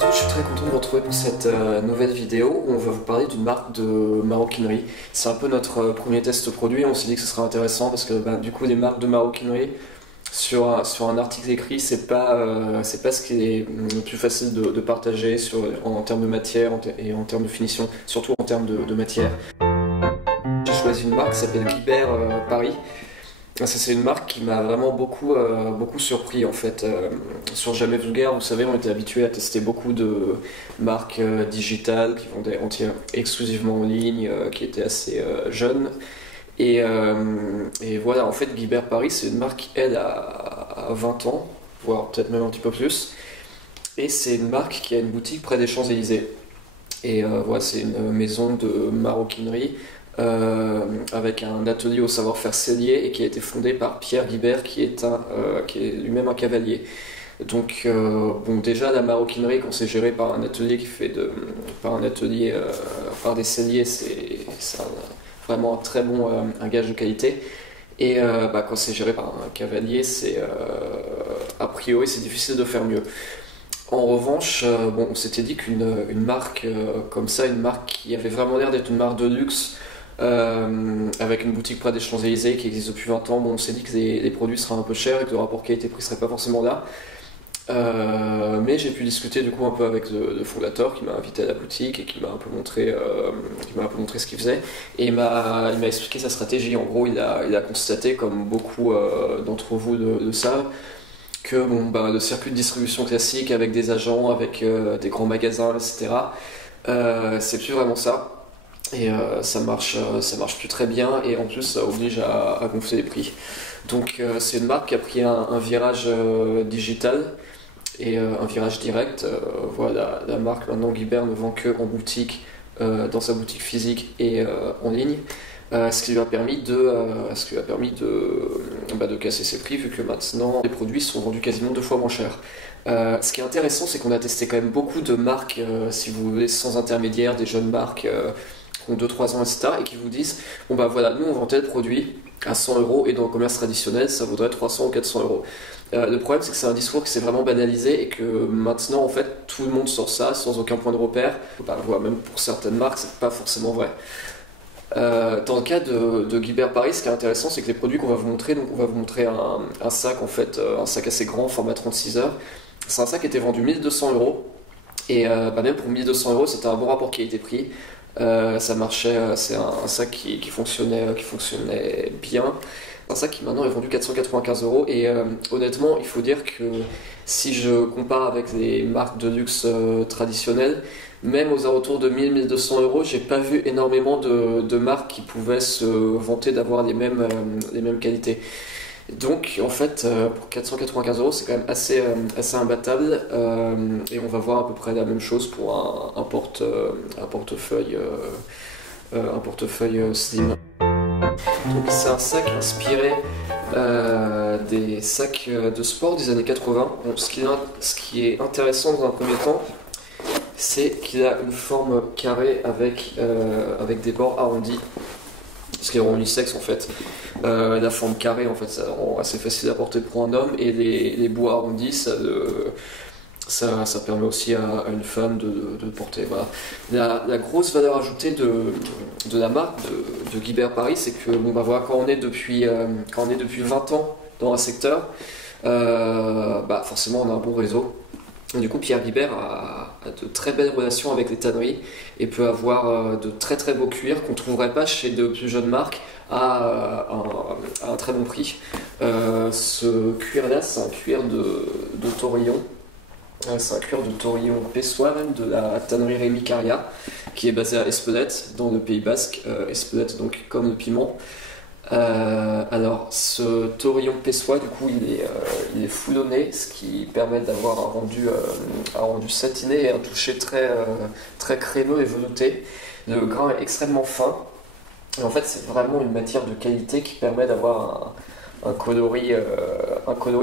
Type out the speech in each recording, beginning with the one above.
tous, je suis très content de vous retrouver pour cette nouvelle vidéo où on va vous parler d'une marque de maroquinerie. C'est un peu notre premier test produit, on s'est dit que ce serait intéressant parce que du coup les marques de maroquinerie sur un article écrit c'est pas ce qui est le plus facile de partager en termes de matière et en termes de finition, surtout en termes de matière. J'ai choisi une marque qui s'appelle Guibert Paris. Ça, c'est une marque qui m'a vraiment beaucoup surpris en fait. Sur Jamais Vulgaire, vous savez, on était habitué à tester beaucoup de marques digitales qui vendaient exclusivement en ligne, qui étaient assez jeunes. Et voilà, en fait, Guibert Paris, c'est une marque qui, elle, a 20 ans, voire peut-être même un petit peu plus. Et c'est une marque qui a une boutique près des Champs-Élysées. Et voilà, c'est une maison de maroquinerie. Avec un atelier au savoir-faire sellier et qui a été fondé par Pierre Guibert qui est lui-même un cavalier. Donc bon, déjà la maroquinerie quand c'est géré par un atelier par des selliers, c'est vraiment un très bon un gage de qualité. Et quand c'est géré par un cavalier, a priori c'est difficile de faire mieux. En revanche, on s'était dit qu'une marque comme ça, une marque qui avait vraiment l'air d'être une marque de luxe, avec une boutique près des Champs-Élysées qui existe depuis 20 ans, on s'est dit que les produits seraient un peu chers et que le rapport qualité-prix serait pas forcément là. Mais j'ai pu discuter du coup un peu avec le fondateur qui m'a invité à la boutique et qui m'a un peu montré ce qu'il faisait. Et il m'a expliqué sa stratégie. En gros, il a constaté, comme beaucoup d'entre vous le savent, que le circuit de distribution classique avec des agents, avec des grands magasins, etc., c'est plus vraiment ça. Et ça marche plus très bien et en plus ça oblige à gonfler les prix. Donc c'est une marque qui a pris un virage digital et un virage direct. Voilà, la marque maintenant Guibert ne vend que en boutique, dans sa boutique physique et en ligne. Ce qui lui a permis de casser ses prix vu que maintenant les produits sont vendus quasiment 2 fois moins cher. Ce qui est intéressant, c'est qu'on a testé quand même beaucoup de marques, si vous voulez, sans intermédiaire, des jeunes marques qui ont 2-3 ans, etc. et qui vous disent voilà, nous on vend tel produit à 100 € et dans le commerce traditionnel ça vaudrait 300 ou 400 €. Le problème, c'est que c'est un discours qui s'est vraiment banalisé et que maintenant en fait tout le monde sort ça sans aucun point de repère. Voilà, même pour certaines marques, c'est pas forcément vrai. Dans le cas de Guibert Paris, ce qui est intéressant, c'est que les produits qu'on va vous montrer, donc on va vous montrer un sac en fait, un sac assez grand, format 36 heures. C'est un sac qui était vendu 1200 € et même pour 1200 €, c'était un bon rapport qualité-prix. Ça marchait, c'est un sac qui fonctionnait bien. Un sac qui maintenant est vendu 495 € et honnêtement, il faut dire que si je compare avec les marques de luxe traditionnelles, même aux alentours de 1000-1200 €, j'ai pas vu énormément de marques qui pouvaient se vanter d'avoir les mêmes qualités. Donc en fait, pour 495 €, c'est quand même assez imbattable et on va voir à peu près la même chose pour un portefeuille slim. Donc c'est un sac inspiré des sacs de sport des années 80. Bon, ce qui est intéressant dans un premier temps, c'est qu'il a une forme carrée avec des bords arrondis. Ce qui est unisexe en fait. La forme carrée en fait, ça rend assez facile à porter pour un homme et les bouts arrondis, ça permet aussi à une femme de porter. Voilà. La grosse valeur ajoutée de la marque de Guibert Paris, c'est que voilà, quand on est depuis 20 ans dans un secteur, forcément on a un bon réseau. Et du coup, Pierre Guibert a de très belles relations avec les tanneries et peut avoir de très très beaux cuirs qu'on ne trouverait pas chez de plus jeunes marques à un très bon prix. Ce cuir-là, c'est un cuir de taurillon. C'est un cuir de taurillon pessoa, même de la tannerie Rémi Caria, qui est basée à Espelette, dans le Pays Basque. Espelette, donc comme le piment. Alors ce taurillon pessoa, du coup, il est foulonné, ce qui permet d'avoir un rendu satiné et un toucher très crémeux et velouté. Le grain est extrêmement fin. Et en fait, c'est vraiment une matière de qualité qui permet d'avoir un coloris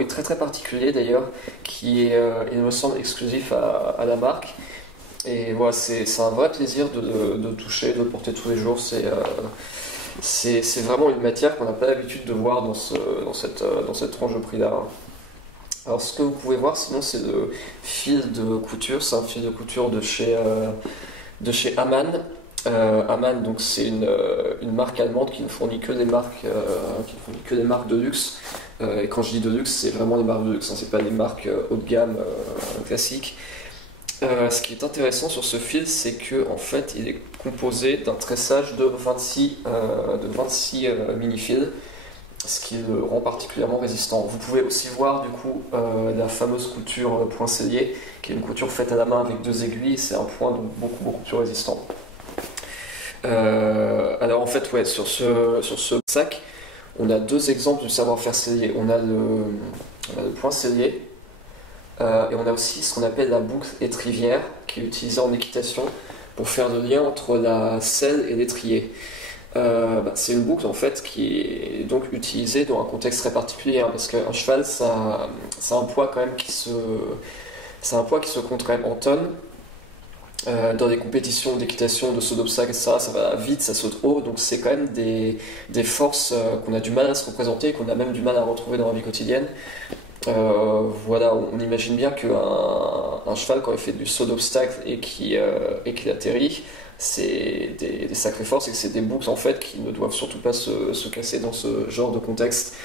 très très particulier d'ailleurs, qui est, il me semble, exclusif à la marque. Et voilà, c'est un vrai plaisir de toucher, de porter tous les jours. C'est vraiment une matière qu'on n'a pas l'habitude de voir dans cette tranche de prix-là. Alors ce que vous pouvez voir sinon c'est le fil de couture, c'est un fil de couture de chez Amann. Amann, donc c'est une marque allemande qui ne fournit que des marques, de luxe. Et quand je dis de luxe, c'est vraiment des marques de luxe, hein, c'est pas des marques haut de gamme classiques. Ce qui est intéressant sur ce fil, c'est que en fait, il est composé d'un tressage de 26 mini-fils, ce qui le rend particulièrement résistant. Vous pouvez aussi voir du coup la fameuse couture point sellier, qui est une couture faite à la main avec 2 aiguilles, c'est un point donc beaucoup plus résistant. Alors en fait, ouais, sur ce sac, on a 2 exemples du savoir-faire sellier. On a le point sellier, et on a aussi ce qu'on appelle la boucle étrivière, qui est utilisée en équitation pour faire le lien entre la selle et l'étrier. C'est une boucle en fait qui est donc utilisée dans un contexte très particulier, hein, parce qu'un cheval, ça a un poids quand même c'est un poids qui se compte quand même en tonnes. Dans des compétitions d'équitation, de saut d'obstacles, etc., ça va vite, ça saute haut, donc c'est quand même des forces qu'on a du mal à se représenter, qu'on a même du mal à retrouver dans la vie quotidienne. Voilà, on imagine bien qu'un cheval, quand il fait du saut d'obstacle et qu'il atterrit, c'est des sacrées forces et que c'est des boucles en fait qui ne doivent surtout pas se casser dans ce genre de contexte.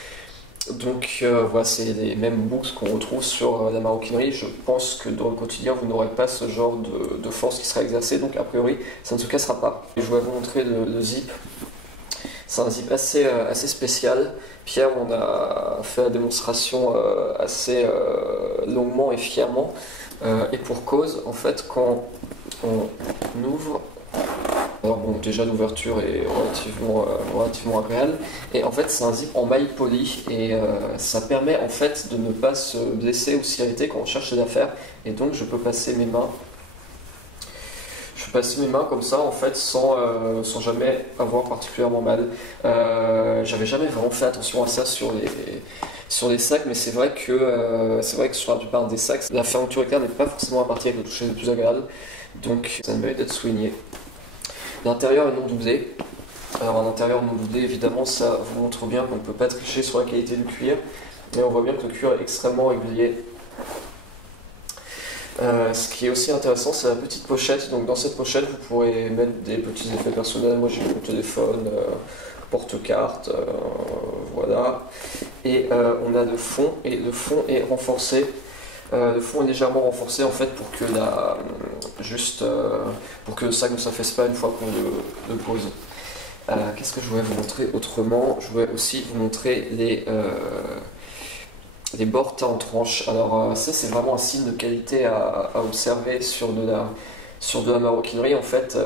Donc voilà, c'est les mêmes boucles qu'on retrouve sur la maroquinerie. Je pense que dans le quotidien, vous n'aurez pas ce genre de force qui sera exercée, donc a priori, ça ne se cassera pas. Je vais vous montrer le zip. C'est un zip assez spécial. Pierre on a fait la démonstration assez longuement et fièrement. Et pour cause, en fait, quand on ouvre... Alors bon, déjà l'ouverture est relativement agréable. Et en fait, c'est un zip en maille polie et ça permet en fait de ne pas se blesser ou s'irriter quand on cherche des affaires. Et donc, je peux passer mes mains. Comme ça en fait sans jamais avoir particulièrement mal. J'avais jamais vraiment fait attention à ça sur les sacs, mais c'est vrai que sur la plupart des sacs, la fermeture éclair n'est pas forcément la partie avec le toucher le plus agréable. Donc ça mérite d'être souligné. L'intérieur est non doublé. Alors un intérieur non doublé, évidemment, ça vous montre bien qu'on ne peut pas tricher sur la qualité du cuir. Mais on voit bien que le cuir est extrêmement régulier. Ce qui est aussi intéressant, c'est la petite pochette. Donc dans cette pochette, vous pourrez mettre des petits effets personnels. Moi j'ai mon téléphone, porte-carte, voilà. Et on a le fond, et le fond est renforcé. Le fond est légèrement renforcé en fait pour que pour que le sac ne s'affaisse pas une fois qu'on le pose. Qu'est-ce que je voulais vous montrer autrement? Je voulais aussi vous montrer les bords teints en tranche. Alors ça c'est vraiment un signe de qualité à observer sur de la maroquinerie en fait.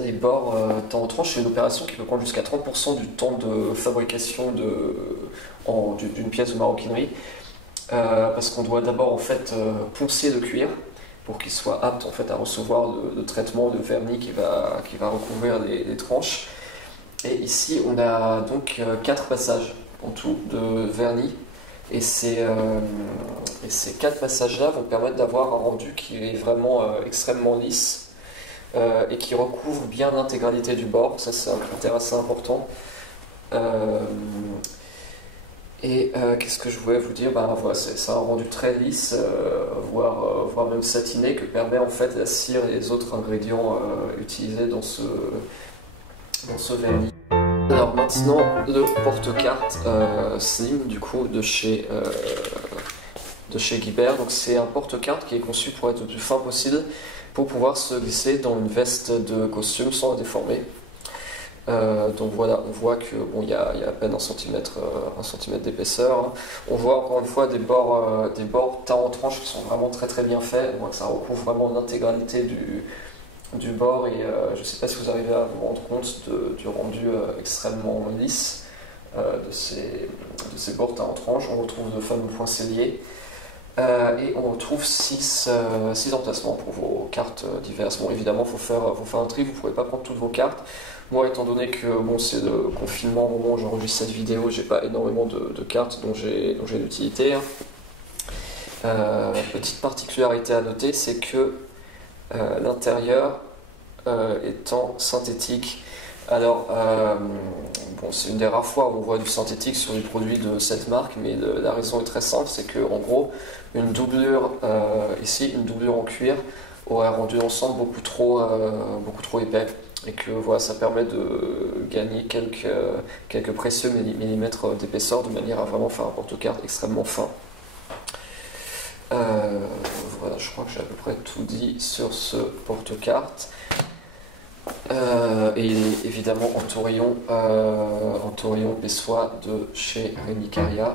Les bords teints en tranche, c'est une opération qui peut prendre jusqu'à 30% du temps de fabrication d'une pièce de maroquinerie. Parce qu'on doit d'abord en fait poncer le cuir pour qu'il soit apte en fait à recevoir le traitement de vernis qui va recouvrir les tranches. Et ici on a donc 4 passages en tout de vernis. Et ces 4 passages-là vont permettre d'avoir un rendu qui est vraiment extrêmement lisse et qui recouvre bien l'intégralité du bord. Ça, c'est un critère assez important. Qu'est-ce que je voulais vous dire? Voilà, c'est un rendu très lisse, voire même satiné, que permet en fait la cire et les autres ingrédients utilisés dans ce vernis. Alors maintenant, le porte-carte Slim du coup de chez Guibert. Donc c'est un porte-carte qui est conçu pour être le plus fin possible pour pouvoir se glisser dans une veste de costume sans la déformer. Donc voilà, on voit que bon, il y a à peine un centimètre d'épaisseur. Hein. On voit encore une fois des bords teints en tranche qui sont vraiment très bien faits. On voit que ça recouvre vraiment l'intégralité du bord et je ne sais pas si vous arrivez à vous rendre compte du rendu extrêmement lisse de ces bords teints en tranche. On retrouve de fameux points selliers et on retrouve 6 emplacements pour vos cartes diverses. Bon, évidemment, il faut faire un tri, vous ne pourrez pas prendre toutes vos cartes. Moi, étant donné que bon, c'est le confinement au moment où j'enregistre cette vidéo, j'ai pas énormément de cartes dont j'ai l'utilité. Petite particularité à noter, c'est que l'intérieur étant synthétique, Alors, bon, c'est une des rares fois où on voit du synthétique sur les produits de cette marque, mais la raison est très simple, c'est que en gros, une doublure ici, une doublure en cuir, aurait rendu l'ensemble beaucoup trop épais. Et que voilà, ça permet de gagner quelques précieux millimètres d'épaisseur de manière à vraiment faire un porte-carte extrêmement fin. Voilà, je crois que j'ai à peu près tout dit sur ce porte-carte. Et il est évidemment en taurillon Pessoa de chez Relicaria.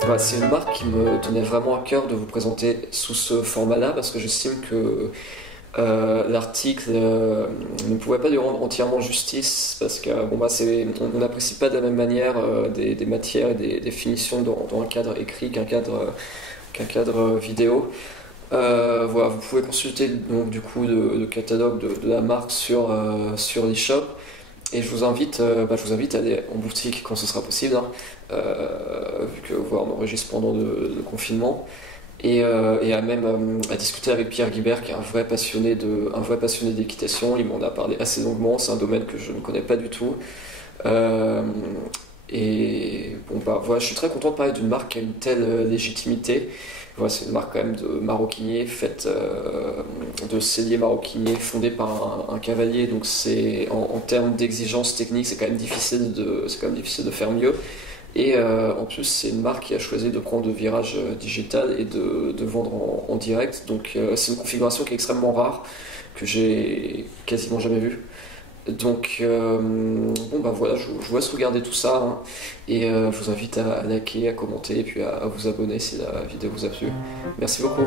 Voilà, c'est une marque qui me tenait vraiment à cœur de vous présenter sous ce format-là parce que j'estime que l'article ne pouvait pas lui rendre entièrement justice parce que bon, bah, on n'apprécie pas de la même manière des matières et des finitions dans un cadre écrit qu'un cadre vidéo. Voilà, vous pouvez consulter donc, du coup le catalogue de la marque sur l'eShop et je vous invite à aller en boutique quand ce sera possible, hein, vu que voilà, on enregistre pendant le confinement. Et à discuter avec Pierre Guibert qui est un vrai passionné d'équitation. Il m'en a parlé assez longuement, c'est un domaine que je ne connais pas du tout. Et bon bah voilà, je suis très content de parler d'une marque qui a une telle légitimité. Voilà, c'est une marque quand même de maroquinier, faite de sellier maroquinier, fondée par un cavalier, donc c'est en termes d'exigence technique, c'est quand même difficile de faire mieux. Et en plus, c'est une marque qui a choisi de prendre le virage digital et de vendre en direct. Donc c'est une configuration qui est extrêmement rare, que j'ai quasiment jamais vue. Donc bon bah voilà, je vous laisse regarder tout ça, hein, et je vous invite à liker, à commenter et puis à vous abonner si la vidéo vous a plu. Merci beaucoup.